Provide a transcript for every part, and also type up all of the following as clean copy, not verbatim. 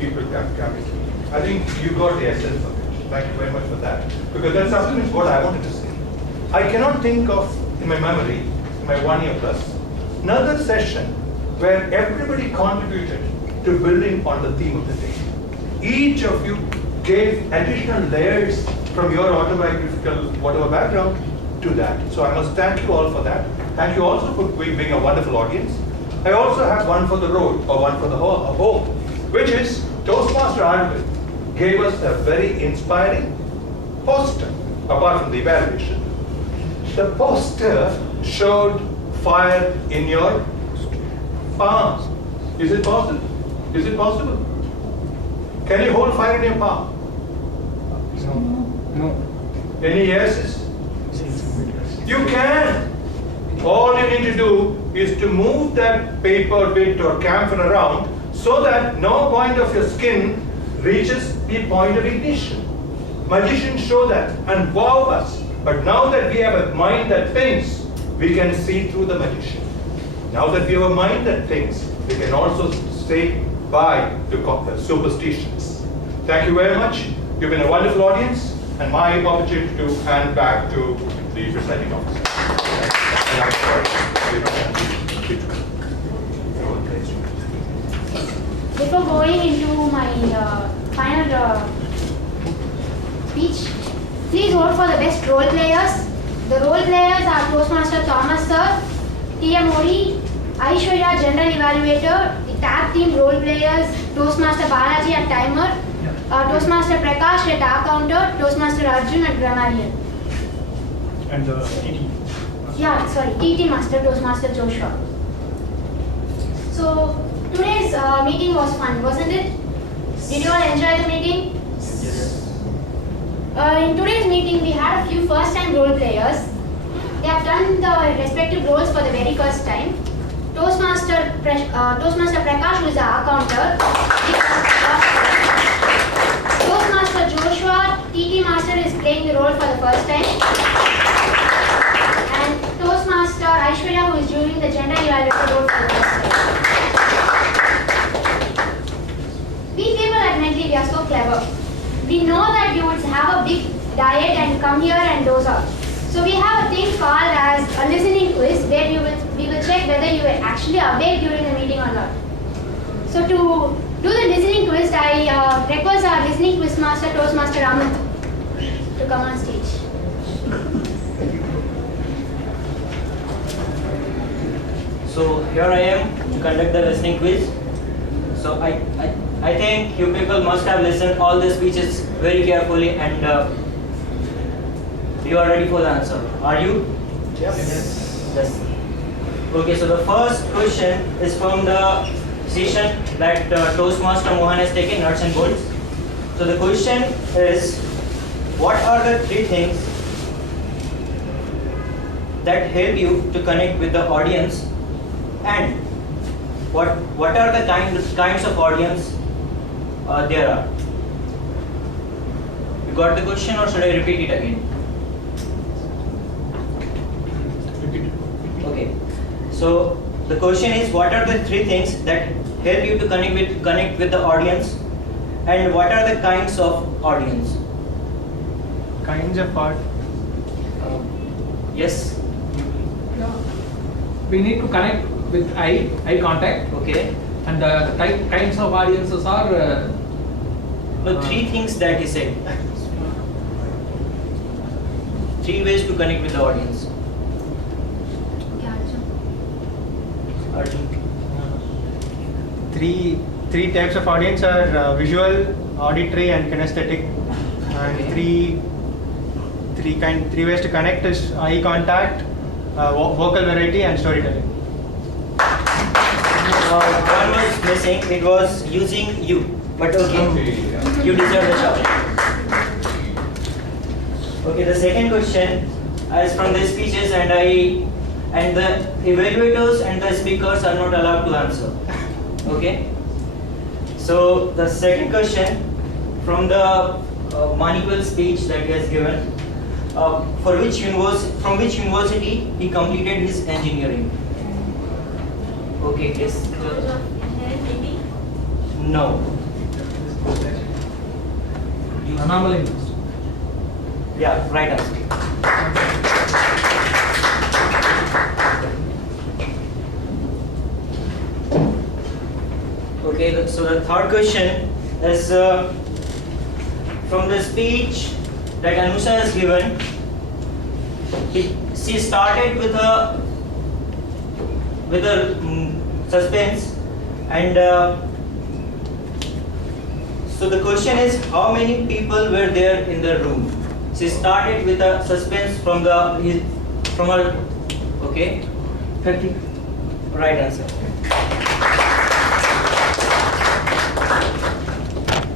people come. I think you got the essence of it. Thank you very much for that. Because that's absolutely what I wanted to say. I cannot think of, in my memory, in my 1 year plus, another session where everybody contributed to building on the theme of the day. Each of you gave additional layers from your autobiographical, whatever background, to that. So I must thank you all for that. Thank you also for being a wonderful audience. I also have one for the road, or one for the home, which is Toastmaster Arvind gave us a very inspiring poster, apart from the evaluation. The poster showed fire in your palms. Is it possible? Is it possible? Can you hold fire in your palm? No. Any yeses? You can. All you need to do is to move that paper bit or camphor around so that no point of your skin reaches the point of ignition. Magicians show that and wow us. But now that we have a mind that thinks, we can see through the magician. Now that we have a mind that thinks, we can also say bye to superstitions. Thank you very much. You've been a wonderful audience, and my opportunity to hand back to the presiding officer. And I'm sorry. Before going into my final speech, please vote for the best role players. The role players are Toastmaster Thomas Sir, T.M. Modi, Aishwarya General Evaluator, the tag team role players Toastmaster Balaji at Timer, Toastmaster Prakash at Dark Counter, Toastmaster Arjun at Grammarian. And the TT. TT Master, Toastmaster Joshua. So today's meeting was fun, wasn't it? Did you all enjoy the meeting? Yes. In today's meeting, we had a few first-time role players. They have done the respective roles for the very first time. Toastmaster Prakash, who is our counter. Toastmaster Joshua, TT Master, is playing the role for the first time. And Toastmaster Aishwarya, who is doing the gender evaluator role for the first time. We people at Medley, we are so clever. We know that you would have a big diet and come here and doze off. So we have a thing called as a listening quiz where we will check whether you were actually awake during the meeting or not. So to do the listening quiz, I request our listening quiz master, Toastmaster Amit, to come on stage. So here I am to conduct the listening quiz. So I think you people must have listened all the speeches very carefully and you are ready for the answer. Are you? Yes. Okay, so the first question is from the session that Toastmaster Mohan has taken, nuts and bolts. So the question is, what are the 3 things that help you to connect with the audience, and what are the kinds of audience there are? You got the question, or should I repeat it again? Okay. So the question is, what are the 3 things that help you to connect with the audience, and what are the kinds of audience? Kinds of art. Yes. We need to connect with eye contact. Okay. And the kinds of audiences are. No, 3 things that he said. 3 ways to connect with the audience. Arjun. Three types of audience are visual, auditory, and kinesthetic. And three ways to connect is eye contact, vocal variety, and storytelling. One was missing. It was using you. But okay, you deserve the shout. Okay, the second question is from the speeches, and the evaluators and the speakers are not allowed to answer. Okay. So the second question from the Manikwal speech that he has given, from which university he completed his engineering? Okay, yes. No. Anomaly interest. Yeah, right answer. Okay, so the third question is from the speech that Anusha has given. She started with a suspense, and so the question is, how many people were there in the room? She started with a suspense from her. Okay, 30. right answer.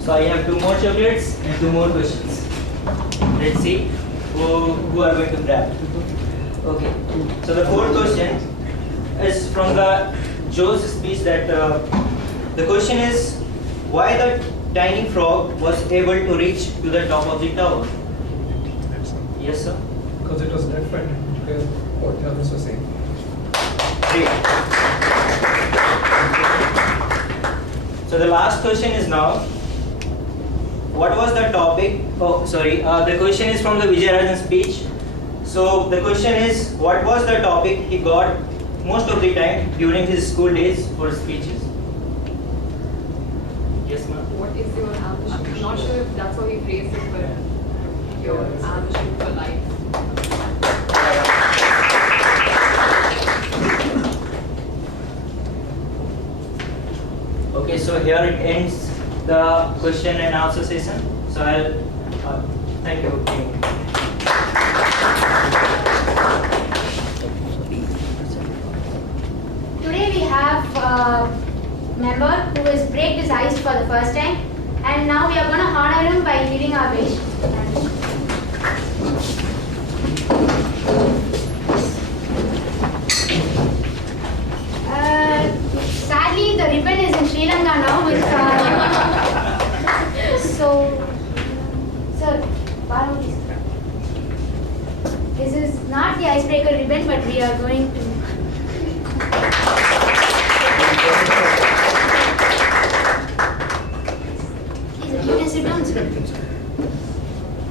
So I have 2 more chocolates and 2 more questions. Let's see who are going to grab. Okay. So the fourth question is from the Joe's speech that the question is, why the tiny frog was able to reach to the top of the tower? Yes, sir. Because it was deaf and didn't hear what the others were saying. Great. So the last question is now, what was the topic? Oh, sorry. The question is from the Vijayarajan speech. So the question is, what was the topic he got most of the time during his school days for speeches? Yes, ma'am. What is your ambition? I'm not sure if that's how he phrased it, but your ambition for life. Okay, so here it ends the question and answer session. So I'll thank you. Today we have a member who has braked his ice for the first time, and now we are going to honor him by giving our wish. Sadly, the ribbon is in Sri Lanka now. So, sir, follow this. This is not the icebreaker ribbon, but we are going to. Please, you can sit down, sir.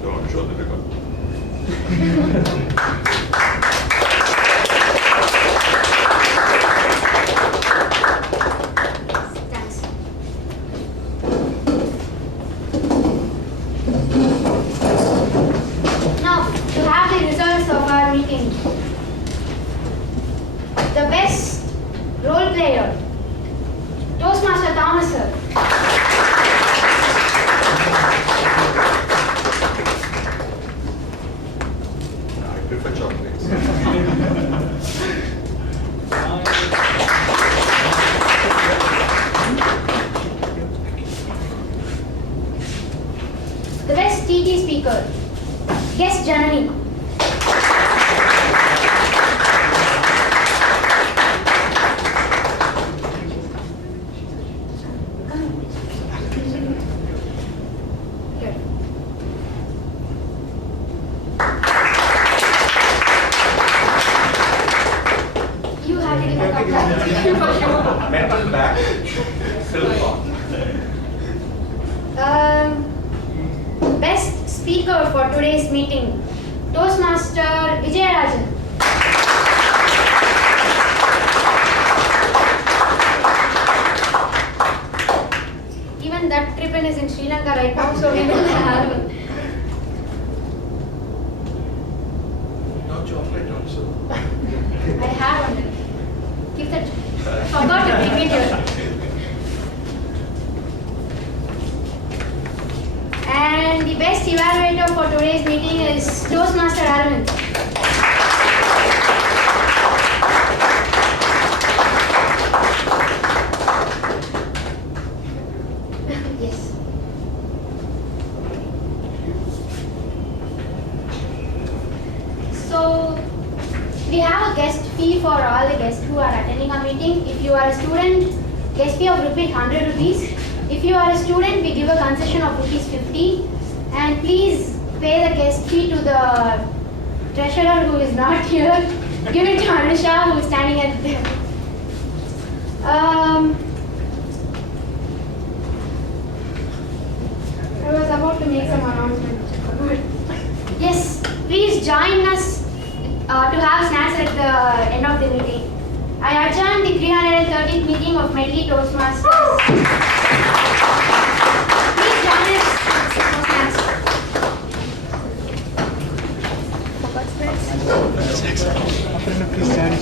Don't show the record. Thanks. Now, to have the results of our meeting. The best role player, Toastmaster Thomas, sir. I prefer chocolates. The best TT speaker, guest Janani. Here. You have to give a couple. Mental back, still gone. Best speaker for today's meeting, Toastmaster Vijayarajan. Even that ribbon is in Sri Lanka right now, so we will have. No chocolate also. I have one. Keep that. Forgot to bring it here. And the best evaluator for today's meeting is Toastmaster Aravind. Yes. So, we have a guest fee for all the guests who are attending our meeting. If you are a student, guest fee of ₹100 rupees. If you are a student, we give a concession of ₹50. And please pay the guest fee to the treasurer who is not here. Give it to Anusha who is standing at there. I was about to make some announcement. Yes, please join us to have snacks at the end of the meeting. I adjourn the 330th meeting of Medley Toastmasters. Please join us for snacks. Please stand.